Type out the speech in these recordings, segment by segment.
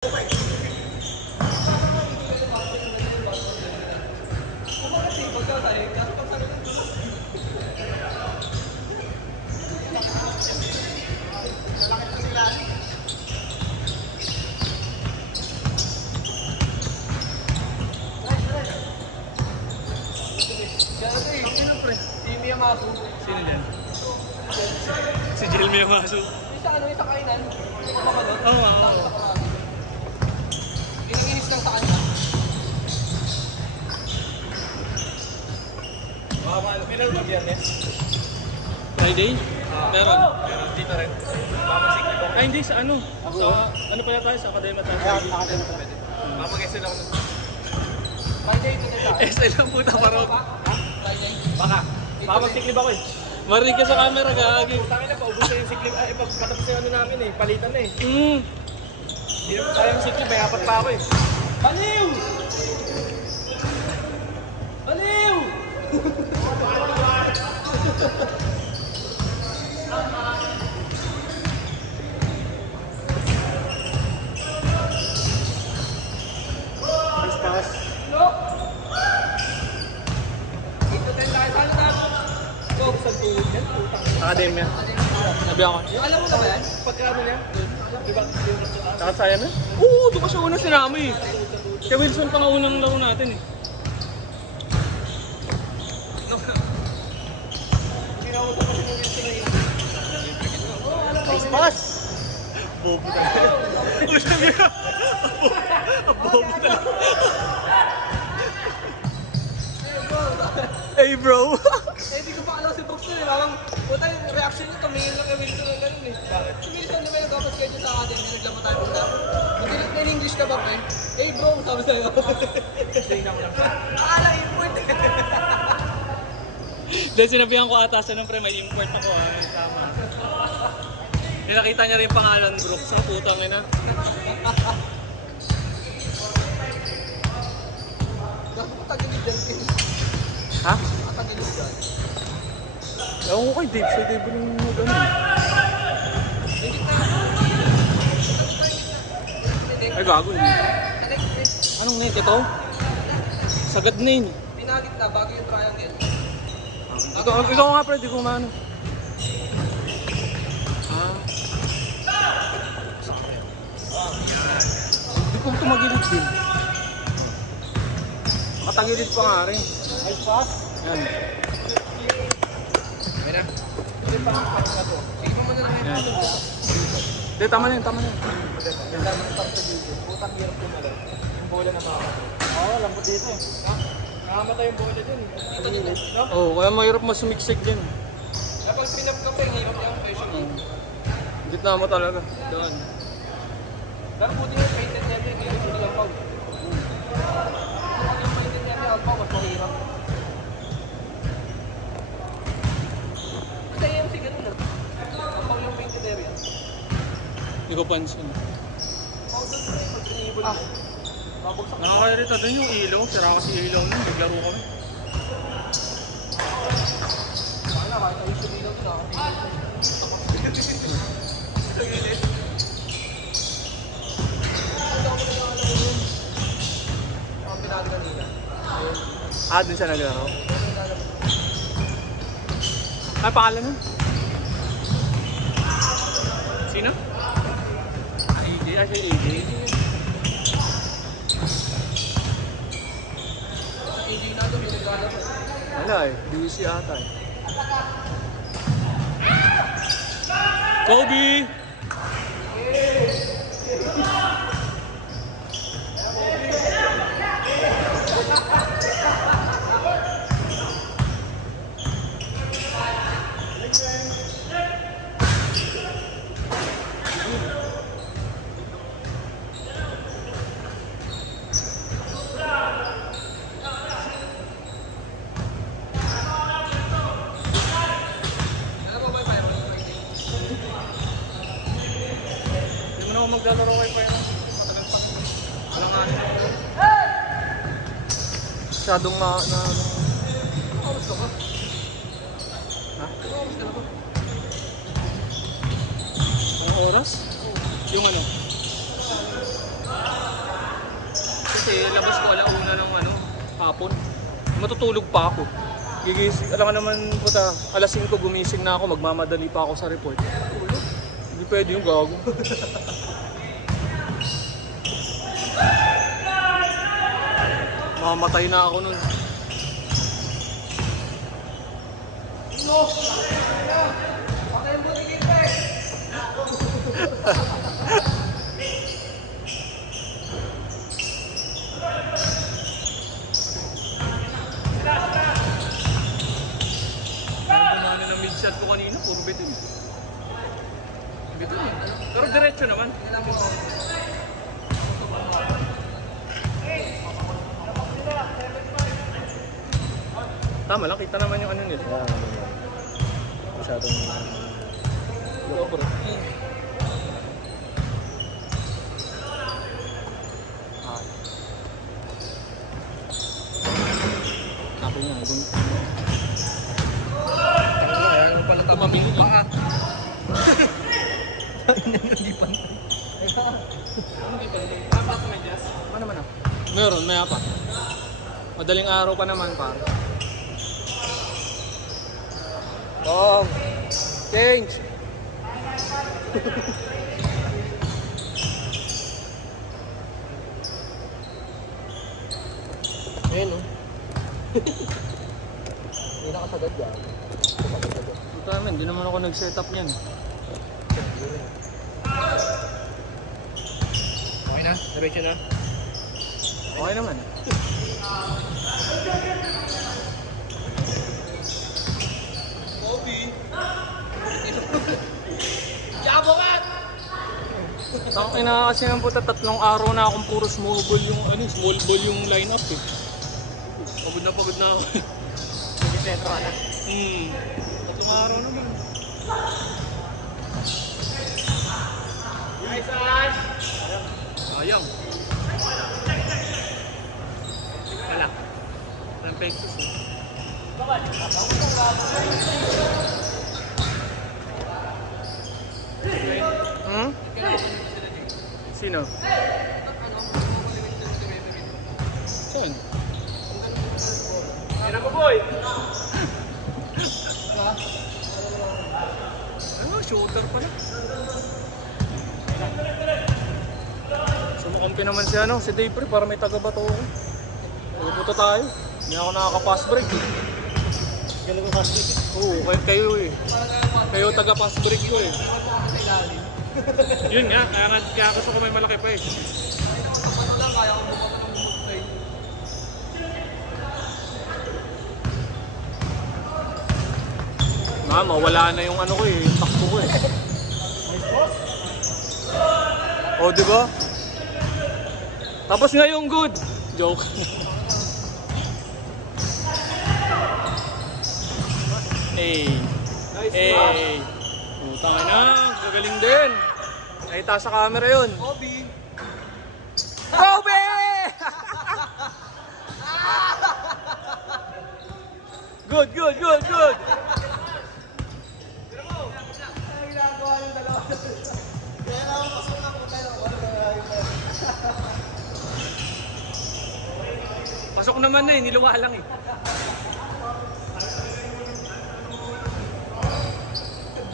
Sino din? Si Jelmy Amaso. Isa kainan? Oo nga, oo. Pinanginis lang sa kanya. Final ba biyernes? Friday? Meron. Meron dito rin. Papasikli ko. Ay hindi, sa ano? Sa ano pala tayo? Sa Academia tayo? Academia tayo. Mamag-SL ako. Friday ito nila. SL ang puta parang. Friday? Baka. Papag-siklib ako eh. Marinig ka sa camera, gagi. Tangin na, paubos na yung siklib. Ay, patapos na yung ano namin eh. Palitan na eh. Hindi naman tayo yung siklib, may apat pa ako eh. Baliw! Baliw! Pastas. No! Ito din tayo. Saan na? Go, sa tulog yan. Academia. Sabi ako. Alam mo na ba yan? Pagkano yan? Diba? Nakasaya na? Oo, doon ka siya unang sinama eh. Kaya Wilson pa nga unang laro natin eh. Paspas! Bobo talaga. Bobo talaga. Hey bro! Eh, di ko pa alam si Box na eh. Parang, puta yung reaction niya, tumingin lang kay Wilson na gano'n eh. Bakit? Si Wilson na may nagkapos kayo sa atin, nilagyan tayo punta. Mag-ilit na in English ka ba, pre? Hey bro, sabi sa'yo. Say na ko lang. Akala import eh. Dahil sinabihan ko ata sa nung pre, may import ako ah. Tama. Nakita niya rin yung pangalan, Brooks. Sa putang ina. Tagilid dyan, Tim. Ha? Tagilid dyan. Ewan ko kay Dave. Si Dave yung gano'n. Ay gago yun. Anong net ito? Sagad na yun. Pinagit na, bago yung triangle. Ikaw nga pre, di ko maano. Hindi ko tumagilid din. Makatagilid pa nga rin. Nice pass. Yan. Mira. Hindi pa ang pass na to. Sige pa muna lang yung Yan. pass. Hindi, tama na yun, tama na yun. Ang dami ng parang sa video. Putang hirap ko na lang. Yung bola na makamatay. Oo, lambot dito eh. Ha? Nakamatay yung bola dyan. Dito dyan eh. No? Oo, kaya mahirap masumiksik din. Kapag pinap ka pa yung hirap yung pressure. Gitna mo talaga. Doon. Pero buti yung painted niya din. Hindi ko lang pag. Kung yung painted niya din, alpaw, mas mahirap. Basta yung sigat na. Alpaw yung painted area. Hindi ko pansin. Oh, doon ko yung pag-inibol mo. Babagsak na. Nakakairita doon yung ilaw. Sira kasi yung ilaw nun. Naglaro kami. Sana, kahit ayun sumilaw sa akin. Ito gilid. Ah, dun siya naglaro. Ay, pangalan nun? Sino? AJ? Ah, siya AJ. AJ na doon, yung naglalabas. Wala eh, busy ata eh. Kobe! Maglalaro kayo pa yun. Walang ano. Masyadong na... Kamus ka ba? Ha? Kamus ka na ba? Ang oras? Yung ano? Kasi labas ko alauna ng ano, hapon. Matutulog pa ako. Gigising, alam ka naman puta, alas 5 gumising na ako, magmamadali pa ako sa report. Hindi pwede yung gago. Mamamatay na ako nun. No! Patay mo tingin pa eh! Ano na mid-shot ko kanina, puro bitin. Bitin eh. Pero diretso naman. Tama lang, kita naman yung ano nila. Masyadong... Sobra. Sabi niya, Ayaw pala tumabili eh. Hindi pantay. Ano naman ah? Meron, maya pa. Madaling araw pa naman pare. Bong! Change! Ayun oh. Hindi nakasagad yan. Puta naman, hindi naman ako nag-setup niyan. Okay na? Diretso na? Okay naman. Bobby! Yabokat! Ang ina kasi ng puta, 3 araw na akong puro small ball yung lineup eh. Pagod na ako. Nag-sentro ka na. 3 araw naman. Sayang. Wala. Walang pexis eh. Sino? Saan? Tira mo boy! Ano? Shooter pala. Sumukampi naman si ano, si Dave Pre para may taga-bato ako. Pupunta tayo. Hindi ako nakaka-pass break eh. Galing mo pass break. Oo, kayo eh. Kayo taga-pass break ko eh. Yun nga, kaya gusto ko may malaki pa eh. Ano lang, kaya ko bumata ng bumutay. Mama, wala na yung ano ko eh, yung takbo ko eh. Oh, di ba? Tapos nga yung good. Joke. Hey. Hey. Putang ina, gagaling din. Nakita sa camera yun. Bobby! Kobe! Good, good, good, good. Ay, ginagawa yung dalawa. Kaya na ako pasok na po tayo. Pasok naman na eh, niluwa lang eh.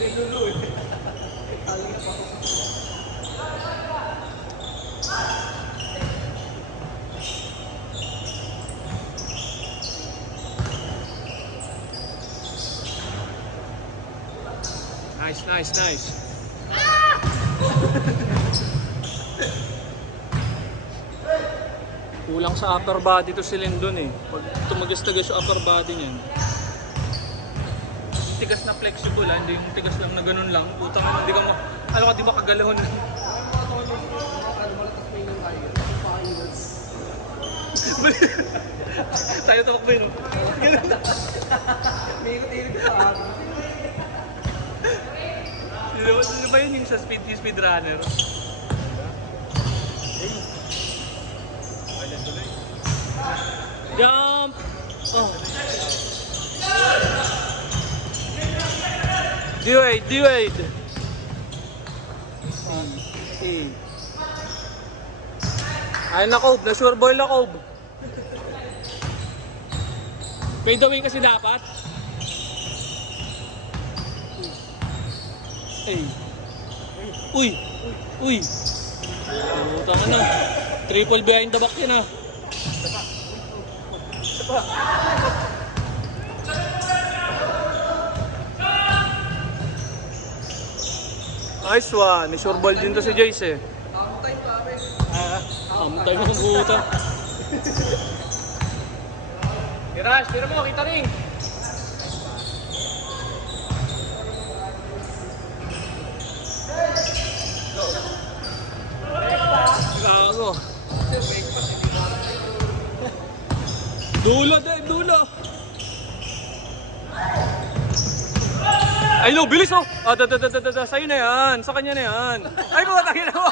Delulu eh. Aling na pasok. Nice, nice, nice. Kulang sa upper body to si Lindon eh. Pag tumagas-tagas yung upper body niyan. Tigas na flexible ah, hindi yung tigas lang na ganun lang. Putang ina, hindi ka alam ka di makagalahon. Tayo takbo yun. May ikot-ikot sa akin. Sino ba yun yung sa speed runner? Jump! Oh. D-Wade! Ayun na Kobe, na sure boy na Kobe. Fade away kasi dapat. Ay. Uy. Uy. Tama na. Triple behind the back yun ah. Nice one. Ni sure ball din to si Jace eh. Amtay mo kung buta. Tirash, tira mo, kita rin. Gago. Dula din, dula. Ay no, bilis oh. Sa'yo na yan. Sa kanya na yan. Ay po, tangin mo.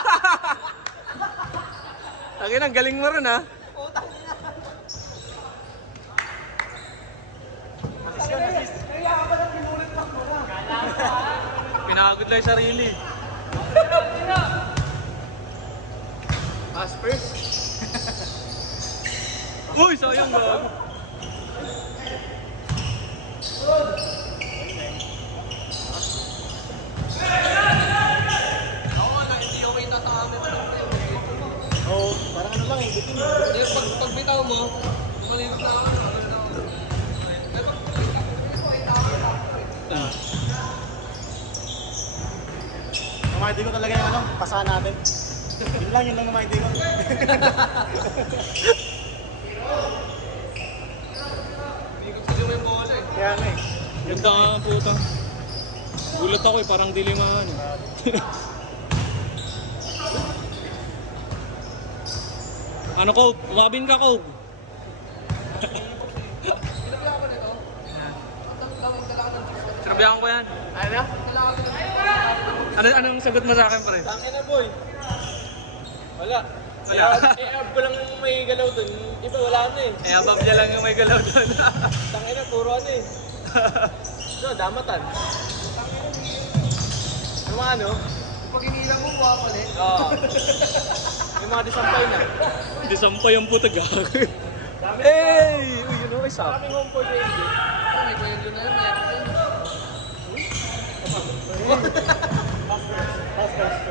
Tangin ang galing mo rin ha. Pinagod lang yung sarili. Pass first. Uy, sayang gago. Oo, parang ano lang eh, bitin. Pag bitaw mo, malinis na ako. Ang mga ko talaga yung ano, pasahan natin. Yun lang yung mga ko. Hindi ko sa'yo may bola eh. Kaya nga eh. Ganda nga ang puta. Gulat ako eh, parang dilimaan eh. Ano Kobe? Umabin ka Kobe? Sinabihan ko yan. Ano? Anong sagot mo sa akin pre? Tangin na boy. Wala. Wala. I-ab ko lang yung may galaw dun. Iba wala na eh. Eh, abab niya lang yung may galaw doon. Tangin na, puro ano eh. So, damatan. Yung mga ano? Pag inilang mo, wapal eh. Oo. Yung mga disampay na. Hindi sampay ang puta gag. Hey! Uy, yun o, isa. Kaming home court eh. May kwento na yun,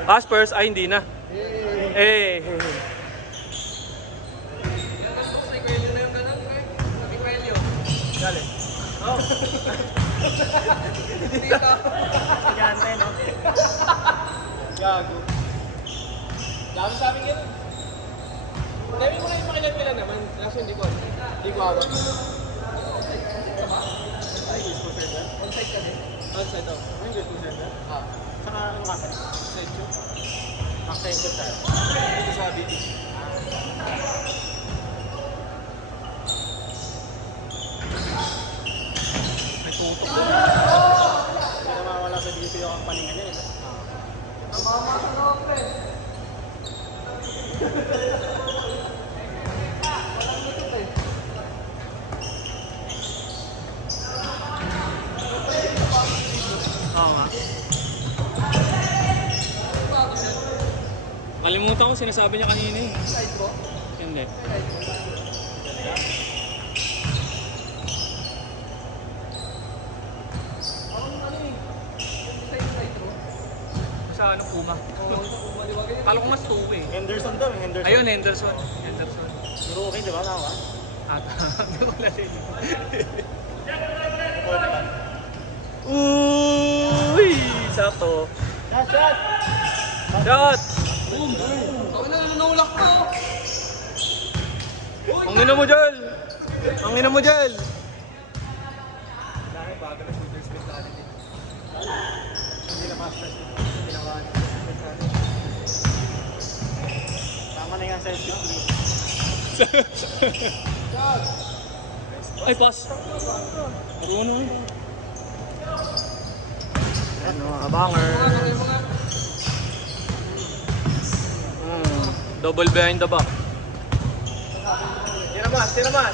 Pass first, ay hindi na. Eh. May kwento na yung ganun, eh. May kwento. Galing. Oh. Dito. Gante, no? Gago. Dami sa amin ganun. Dami mo kayo makilapila naman. Kaso hindi ko hawak. Onside ka din? Onside daw. Hindi ko center. Ah. Saka ano ka? Onside yun. Naka-center tayo. Dito sa BT. May tutok doon. Hindi na mawala sa dito yung paningan niya. Mama sa loob eh. Oo nga. Kalimutan ko, sinasabi niya kanina eh. Side ko? Hindi. Sa ano, Puma. Kala ko mas 2 eh. Henderson daw, Henderson. Ayun, Henderson. Henderson. Pero okay, di ba? Tama? Ata. Hindi ko lalin. Report ka. Uy! Sakto. Shot! Shot! Ako na nanulak ko. Ang ina mo, Jel! Ang ina mo, Jel! Dahil bago na shooter's mentality. Hindi na masters. Ginawa niya. Tama na yung side pick. Ay, pass! Ano eh? Ano, abanger. Double behind the back. Tira mas, tira mas.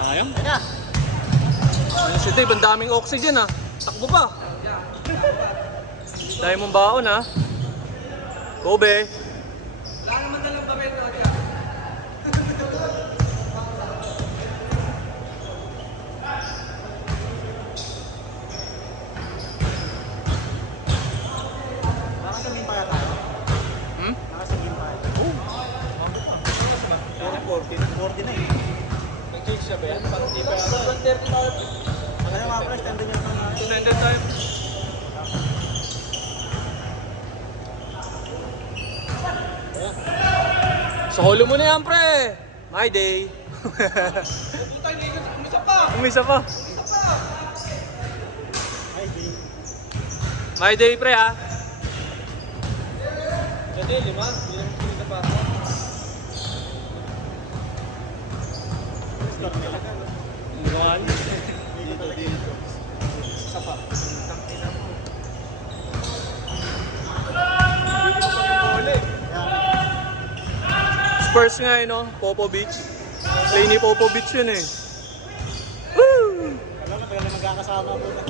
Sayang. Ayun na! Ano si Dave, ang daming oxygen ah. Takbo pa. Dahil mong baon ha. Kobe. Wala naman dalang papel ko kaya. Nakasangin pa yata. Hmm? Nakasangin pa yata. Oo. 40 na eh. Nag-change siya ba yan? Parang di ba? 130 na. Kaya mga pre, stand nyo ito na. Extended time. Sa holo mo na yan, pre. My day. Puta, hindi ko umisa pa. Umisa pa. Ay, di. My day, pre ha. Jadi, 5. Hindi naman umisa pa ako. Stop nila ka, no? Iwan. Dito talaga dito. Isa pa. Spurs nga no? Popovich. Play ni Popovich yun eh. Woo! Alam mo, tagal na magkakasama po na.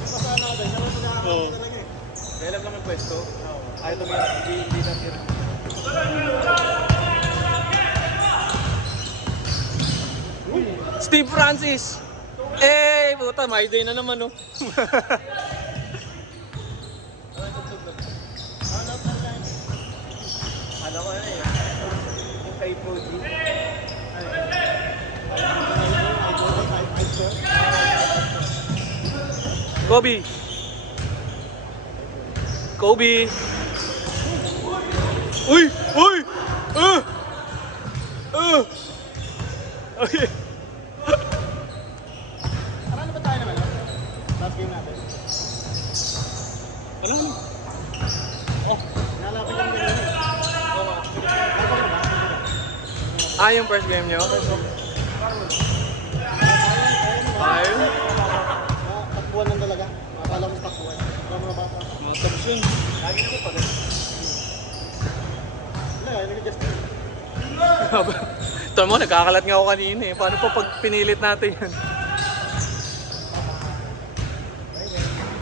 Kasama ka din, naman magkakasama Oo. talaga eh. Kaya lang naman pwesto. Ayaw tumira. Hindi natira. Steve Francis. Eh, puta, my day na naman no. Ano ko na eh. Yung kay Fuji. Kobe. Kobe. Uy! Uy! Okay. Ano ba tayo naman? Last game natin. Ano? Nalapit ang ganun eh. Ah, yung first game nyo? Five? Takbuhan lang talaga. Akala mo takbuhan. Akala mo na bata. Mga tabs yun. Lagi naman pag wala, nag-adjust na. Ito mo, nagkakalat nga ako kanina eh. Paano pa pag pinilit natin yun?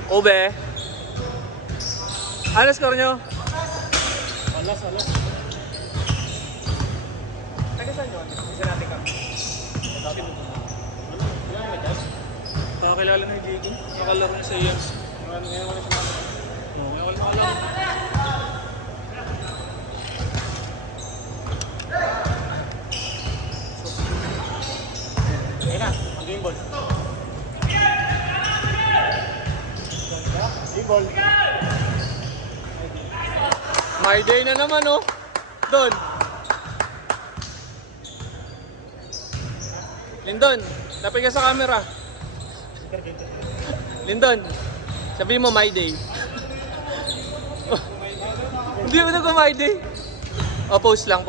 Kobe. Ano score nyo? Alas. Taga saan yun? Isa natin kami. Kakakilala na yung JK. Nakalaro niya sa EMS. Ngayon wala siya naman. Wala. Ayun na, ang game ball. Game ball. My day na naman oh. Don. Lindon, lapit ka sa camera. Lindon, sabihin mo my day. Hindi mo na ko my day. Oh, post lang.